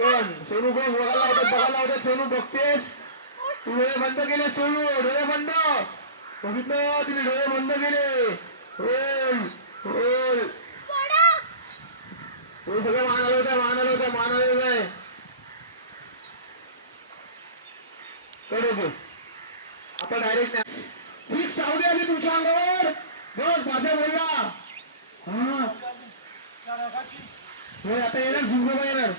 पण सोनू बघ बघायला होतात सोनू बघतेस तू डोळे बंद केले सोनू डोळे बंद बघितलं तिने डोळे बंद केले होय होय तो सगळं मान आलं होतं कडे तू आता डायरेक्ट फिक्स सावली आली तुमच्या अंगावर बघ माझ्या बोलला हा होय आता येणार झिंगोबा येणार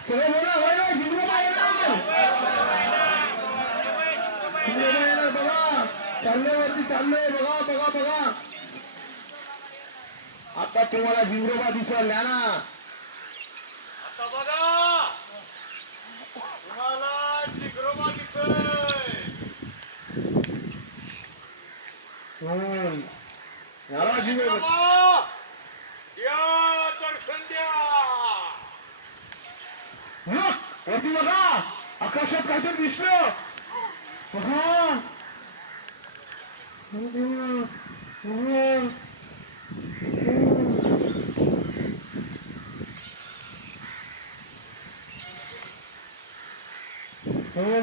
सगळे बोला होय होय झिंगोबा येणार बघा चाललंय बघा आता तुम्हाला झिंगोबा दिसल ना आता बघा तुम्हाला जिगरोबा दिसतोय याला झिंगोबा या दर्शन द्या वरती बघा आकाशात काहीतरी दिसलं बघा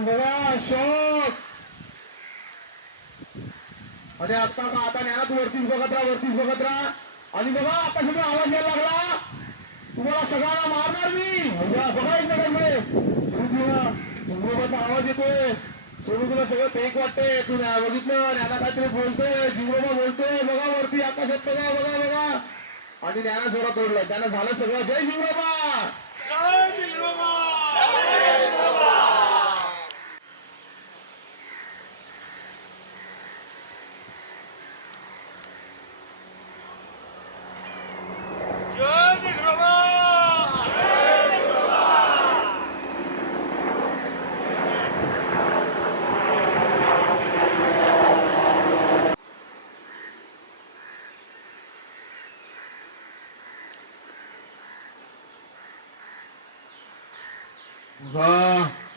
बघा अशोक अरे आता ज्ञानात वरतीच बघत राहा आणि बघा आता सगळं आवाज यायला लागला तुम्हाला सगळ्यांना मारणार मी बघा एक झिंगोबाचा आवाज येतोय सोडून तुला सगळं फेक वाटतंय तू बघितलं ज्ञाना काहीतरी बोलतोय झिंगोबा बोलतोय बघा वरती आकाशात बघा आणि ज्ञाना जोरात तोडलाय त्यानं झालं सगळं जय झिंगोबा जय जिगरोबा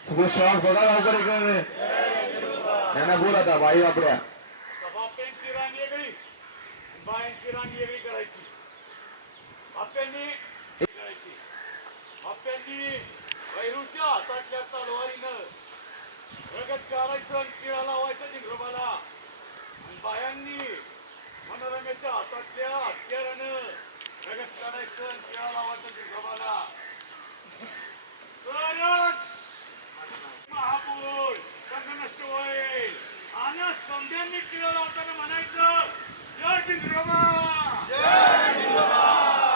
सगळं शॉक बघा लवकर इकडे त्यांना बोल आता बाई आपल्या बाप्यांची रांग वेगळी बायांची रांग वेगळी करायची बाप्यांनी वैरूच्या हातातल्या तलवारीनं रगत काढायचं आणि टिळा लावायचं जिगरोबाला आणि बायांनी मनोरंगाच्या हातातल्या हत्यारानं रगत काढायचं आणि टिळा लावायचं जिगरोबाला महापूर संघ नष्ट होईल आणि समध्यांनी टिळा लावताना म्हणायचं जय जिगरोबा जय जिगरोबा